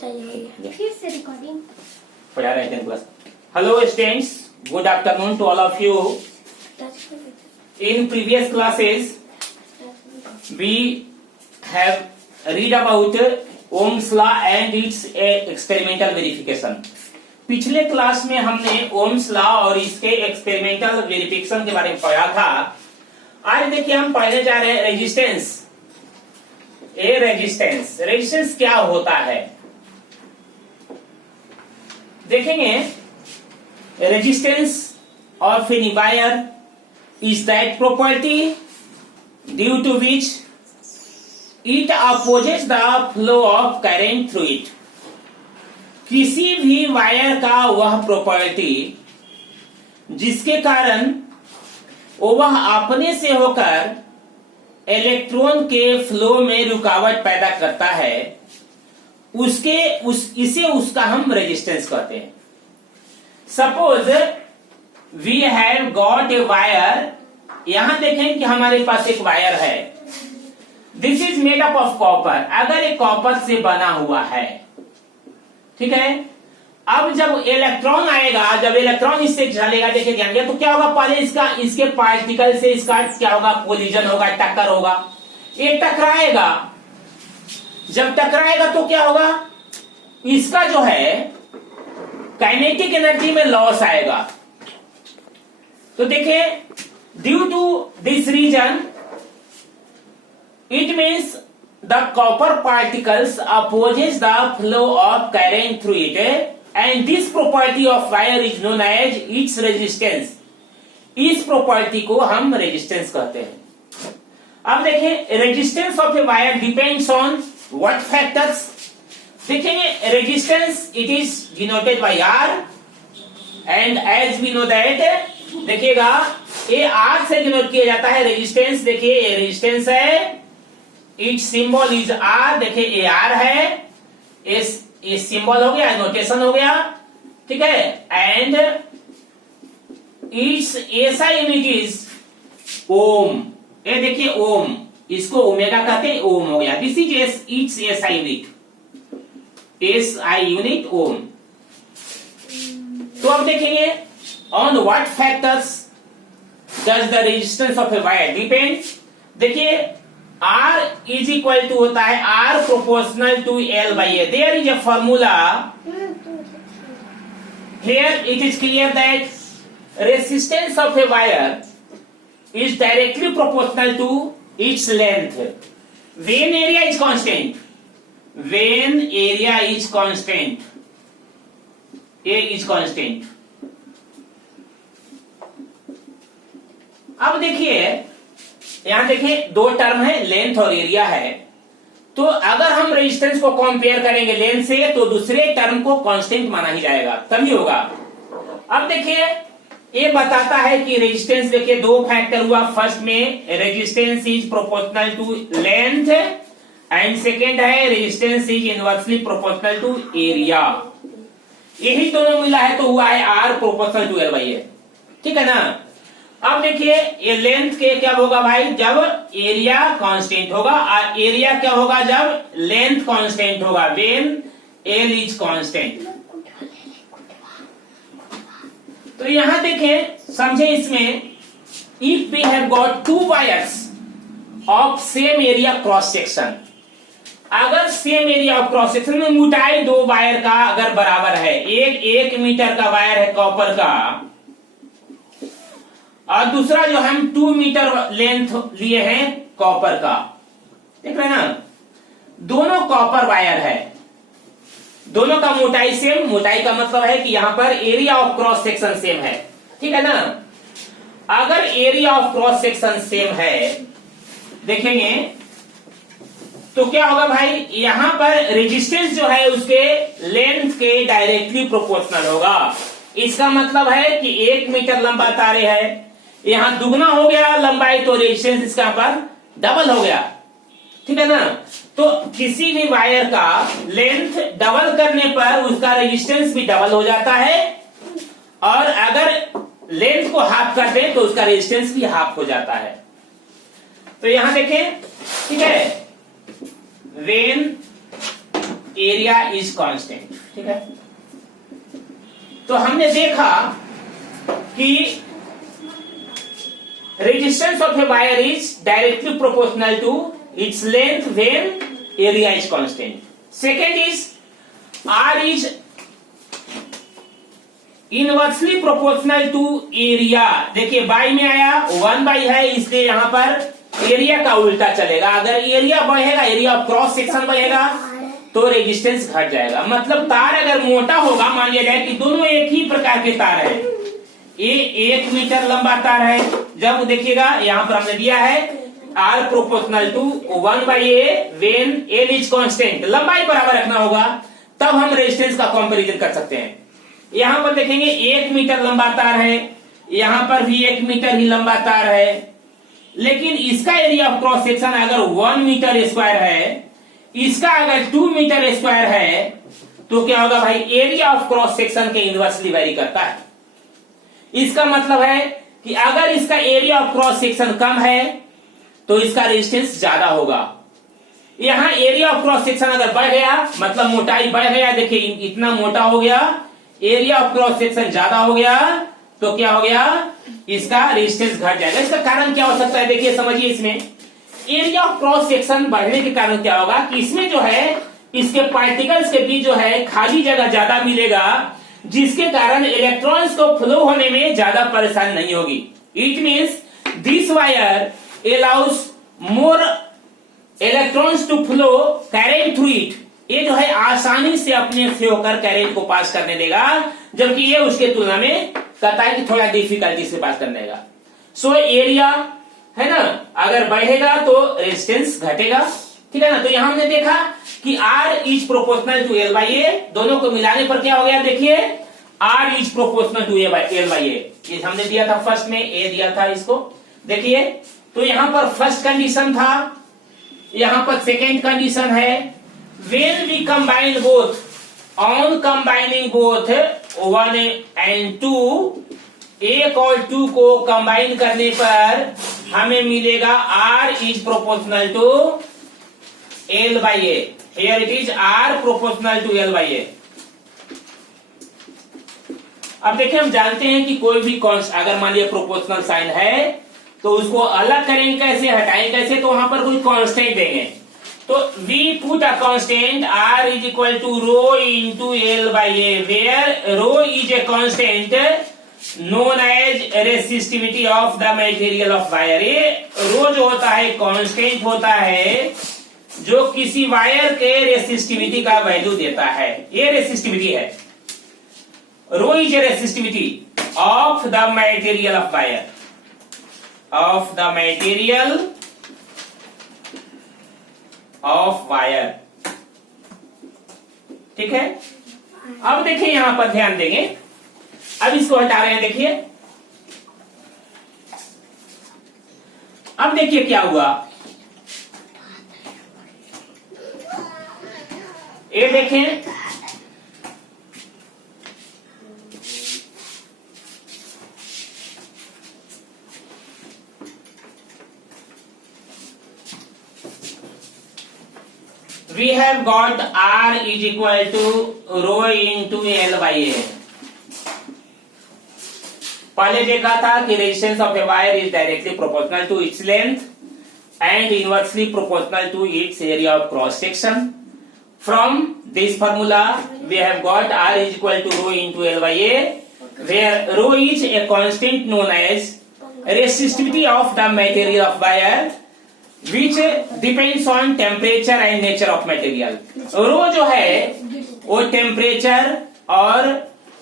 फिर से रिकॉर्डिंग पढ़ा रहे थे class. Hello students, good afternoon to all of you. In previous classes, we have read about Ohm's law and its experimental verification. पिछले class में हमने ओम्स लॉ और इसके एक्सपेरिमेंटल वेरिफिकेशन के बारे में पढ़ा था। आज देखिए हम पढ़ने जा रहे हैं रेजिस्टेंस। रेजिस्टेंस क्या होता है देखेंगे। Resistance of any wire is that property due to which it opposes the flow of current through it। किसी भी वायर का वह प्रॉपर्टी जिसके कारण वह अपने से होकर इलेक्ट्रॉन के फ्लो में रुकावट पैदा करता है, इसे उसका हम रेजिस्टेंस कहते हैं। Suppose we have got a wire. यहां देखें कि हमारे पास एक वायर है। This is made up of copper. अगर एक कॉपर से बना हुआ है, ठीक है। अब जब इलेक्ट्रॉन आएगा, जब इलेक्ट्रॉन इससे चलेगा, देखिए ध्यान दिया, तो क्या होगा, पहले इसके पार्टिकल से इसका क्या होगा, कोलिजन होगा, टक्कर होगा। ये टकराएगा, जब टकराएगा तो क्या होगा, इसका जो है काइनेटिक एनर्जी में लॉस आएगा। तो देखिए, due to this reason it means the copper particles opposes the flow of current through it and this property of wire is known as its resistance. इस प्रॉपर्टी को हम रेजिस्टेंस कहते हैं। अब देखें, resistance of a wire depends on what factors. देखेंगे, resistance it is denoted by R and as we know that, देखिएगा ये आर से डिनोट किया जाता है रेजिस्टेंस। देखिए ये रेजिस्टेंस है, इट सिंबल इज आर। देखिए ये आर है, इस सिंबल हो गया, नोटेशन हो गया, ठीक है। And its SI unit is ohm. ये देखिए ओम, इसको ओमेगा कहते हैं, ओम हो गया। This is it's SI unit, SI unit ओम। तो अब देखेंगे, on what factors does the resistance of a wire depend। देखिए R is equal to होता है R proportional to L by A। There is a formula here, it is clear that resistance of a wire is directly proportional to its length when area is constant। when area is constant, A is constant। अब देखिए, यहां देखिए दो term है, length और area है। तो अगर हम रेजिस्टेंस को कंपेयर करेंगे लेंथ से, तो दूसरे टर्म को कांस्टेंट माना ही जाएगा, तभी होगा। अब देखिए, ये बताता है कि रेजिस्टेंस, देखिए दो फैक्टर हुआ। फर्स्ट में resistance is proportional to length and second है resistance is inversely proportional to area. यही दोनों मिला है तो हुआ है R proportional to L by A, ठीक है ना। अब देखिए ये लेंथ के क्या होगा भाई, जब एरिया कांस्टेंट होगा, और एरिया क्या होगा जब लेंथ कांस्टेंट होगा, व्हेन एल इज कांस्टेंट। तो यहां देखें, समझे इसमें, if we have got two wires of same area cross section. अगर same area of cross section में मोटाई दो वायर का अगर बराबर है, एक मीटर का वायर है कॉपर का, और दूसरा जो हम 2 मीटर लेंथ लिए हैं कॉपर का, देख रहे हैं ना, दोनों कॉपर वायर है, दोनों का मोटाई सेम। मोटाई का मतलब है कि यहां पर area of cross section same है, ठीक है ना। अगर area of cross section same है, देखेंगे तो क्या होगा भाई, यहां पर रेजिस्टेंस जो है उसके लेंथ के डायरेक्टली प्रोपोर्शनल होगा। इसका मतलब है कि 1 मीटर लंबा तारे है, यहां दुगना हो गया लंबाई, तो रेजिस्टेंस इसका पर डबल हो गया, ठीक है ना। तो किसी भी वायर का लेंथ डबल करने पर उसका रेजिस्टेंस भी डबल हो जाता है, और अगर लेंथ को हाफ कर दें तो उसका रेजिस्टेंस भी हाफ हो जाता है। तो यहां देखें, ठीक है, when एरिया इज कांस्टेंट। ठीक है, तो हमने देखा कि resistance of a wire is directly proportional to its length when area is constant. Second is R is inversely proportional to area. देखिए बाई में आया 1/, है इसलिए यहां पर एरिया का उल्टा चलेगा। अगर एरिया बढ़ेगा, एरिया ऑफ क्रॉस सेक्शन बढ़ेगा तो रेजिस्टेंस घट जाएगा। मतलब तार अगर मोटा होगा, मान लिया जाए कि दोनों एक ही प्रकार के तार है, ये 1 मीटर लंबा तार है, जब देखिएगा यहां पर हमने दिया है R proportional to 1/a when L is constant, लंबाई बराबर रखना होगा, तब हम रेजिस्टेंस का कंपैरिजन कर सकते हैं। यहां पर देखेंगे 1 मीटर लंबा तार है, यहां पर भी 1 मीटर ही लंबा तार है, लेकिन इसका एरिया ऑफ क्रॉस सेक्शन अगर 1 मीटर स्क्वायर है, इसका अगर 2 मीटर स्क्वायर है, तो क्या होगा भाई, एरिया ऑफ क्रॉस सेक्शन के इनवर्सली वेरी करता है। इसका मतलब है कि अगर इसका एरिया ऑफ क्रॉस सेक्शन कम है तो इसका रेजिस्टेंस ज्यादा होगा। यहां एरिया ऑफ क्रॉस सेक्शन अगर बढ़ गया, मतलब मोटाई बढ़ गया, देखिए इतना मोटा हो गया, एरिया ऑफ क्रॉस सेक्शन ज्यादा हो गया, तो क्या हो गया, इसका रेजिस्टेंस घट जाएगा। इसका कारण क्या हो सकता है, देखिए समझिए, इसमें एरिया ऑफ क्रॉस सेक्शन बढ़ने के कारण क्या होगा कि इसमें जो है इसके पार्टिकल्स के बीच जो है खाली जगह ज्यादा मिलेगा, जिसके कारण इलेक्ट्रॉन्स को फ्लो होने में ज्यादा परेशानी नहीं होगी। It means this wire allows more electrons to flow current through it. ये जो है आसानी से अपने से होकर करंट को पास करने देगा, जबकि ये उसके तुलना में कहता है कि थोड़ा डिफिकल्टी से पास करने देगा। सो एरिया है ना, अगर बढ़ेगा तो रेजिस्टेंस घटेगा। ठीक है ना, तो यहां हमने देखा कि R is proportional to L/A, दोनों को मिलाने पर क्या हो गया, देखिए R is proportional to L/A। ये हमने दिया था फर्स्ट में, A दिया था इसको, देखिए। तो यहां पर फर्स्ट कंडीशन था, यहां पर सेकेंड कंडीशन है, when we combine both, on combining both 1 and 2, 1 और 2 को कंबाइन करने पर हमें मिलेगा R is proportional to L/A। Here it is R proportional to L/A। अब देखिए, हम जानते हैं कि कोई भी कॉन्स्ट अगर मान लिया प्रोपोर्शनल साइन है तो उसको अलग करेंगे कैसे, हटाएंगे कैसे, तो वहां पर कोई कांस्टेंट देंगे। तो we put a constant R is equal to rho into L/A, where rho is a constant known as resistivity of the material of wire. ये रो जो होता है कांस्टेंट होता है जो किसी वायर के रेसिस्टिविटी का वैल्यू देता है, ये रेसिस्टिविटी है। Rho is a resistivity of the material of wire, of the material of wire. ठीक है, अब देखिए यहां पर ध्यान देंगे, अब इसको हटा रहे हैं, देखिए अब देखिए क्या हुआ, ये देखें we have got R is equal to rho into L/A। पहले देखा था कि resistance of a wire is directly proportional to its length and inversely proportional to its area of cross section. From this formula, we have got R is equal to rho into L/A, where rho is a constant known as resistivity of the material of wire, which depends on temperature and nature of material। rho जो है वो temperature और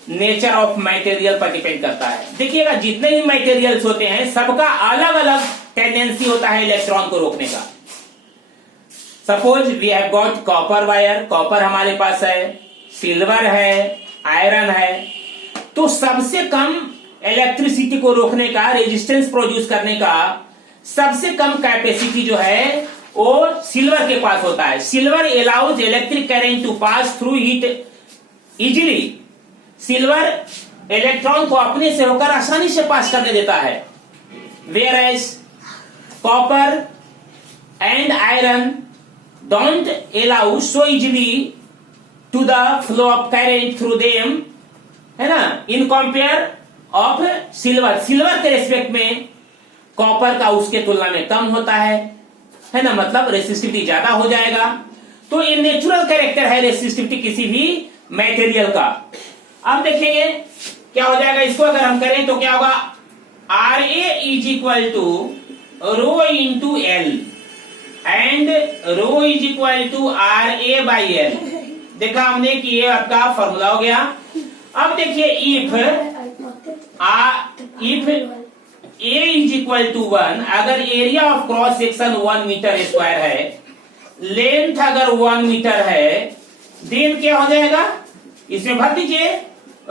nature of material पर depend करता है। देखिएगा जितने भी मटेरियल्स होते हैं सबका अलग अलग टेंडेंसी होता है इलेक्ट्रॉन को रोकने का। Suppose we have got copper wire, copper हमारे पास है, सिल्वर है, आयरन है, तो सबसे कम इलेक्ट्रिसिटी को रोकने का, रेजिस्टेंस प्रोड्यूस करने का सबसे कम कैपेसिटी जो है वो सिल्वर के पास होता है। Silver allows electric current to pass through it easily. Silver electron को अपने से होकर आसानी से पास करने देता है, whereas copper and iron don't allow so easily to the flow of current through them, है ना, इन कंपेयर ऑफ सिल्वर। सिल्वर के रेस्पेक्ट में कॉपर का उसके तुलना में कम होता है ना, मतलब रेसिस्टिविटी ज्यादा हो जाएगा। तो ये नेचुरल कैरेक्टर है रेसिस्टिविटी किसी भी मटेरियल का। अब देखेंगे क्या हो जाएगा, इसको अगर हम करें तो क्या होगा, R A is equal to rho into L and rho is equal to R A by L. देखा हमने कि ये आपका फॉर्मूला हो गया। अब देखिए if A is equal to 1, अगर area of cross section 1 metre square है, लेंथ अगर 1 मीटर है, देन क्या हो जाएगा, इसमें भर दीजिए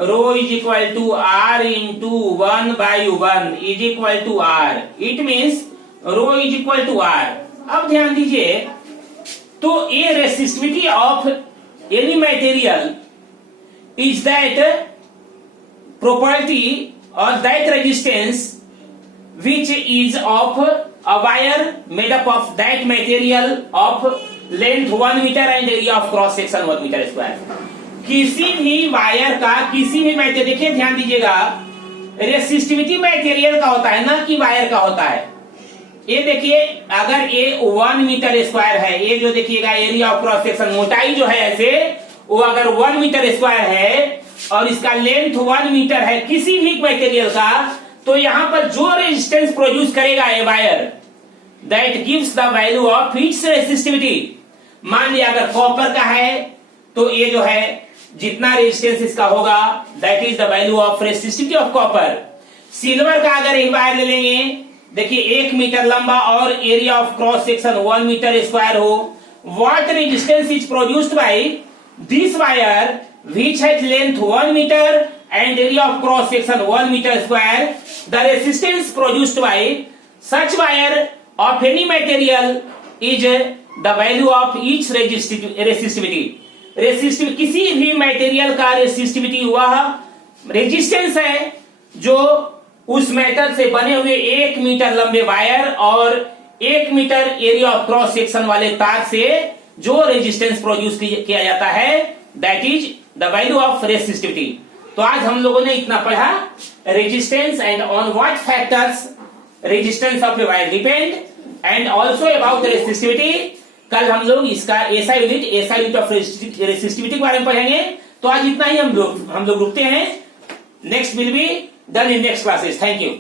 rho is equal to R into 1 by 1 is equal to R. It means rho is equal to R. अब ध्यान दीजिए, तो ये resistivity of any material is that property or that resistance which is of a wire made up of that material of length 1 meter and area of cross section 1 meter square। किसी भी wire का, किसी भी material, देखिए ध्यान दीजिएगा, resistivity material का होता है ना कि वायर का होता है। ये देखिए अगर ये 1 मीटर स्क्वायर है, ये जो देखिएगा एरिया ऑफ क्रॉस सेक्शन, मोटाई जो है ऐसे वो अगर 1 मीटर स्क्वायर है और इसका लेंथ 1 मीटर है किसी भी मटेरियल का, तो यहां पर जो रेजिस्टेंस प्रोड्यूस करेगा ये wire, that gives the value of its resistivity. मान लिया अगर कॉपर का है तो ये जो है जितना रेजिस्टेंस इसका होगा that is the value of resistivity of copper. Silver का अगर एक वायर ले लेंगे, देखिए 1 मीटर लंबा और area of cross section 1 metre square हो, what resistance is produced by this wire which has length 1 meter and area of cross section 1 meter square, the resistance produced by such wire of any material is the value of each resistivity। किसी भी material का resistivity वह resistance है जो उस metal से बने हुए 1 मीटर लंबे वायर और 1 metre area of cross section वाले तार से जो रेजिस्टेंस प्रोड्यूस किया जाता है, that is the value of resistivity. तो आज हम लोगों ने इतना पढ़ा, resistance and on what factors resistance of a wire depend and also about resistivity. कल हम लोग इसका ऐसा यूनिट ऑफ रेसिस्टिविटी के बारे में पढ़ेंगे। तो आज इतना ही हम लोग रुकते हैं। Next will be done in next classes. Thank you.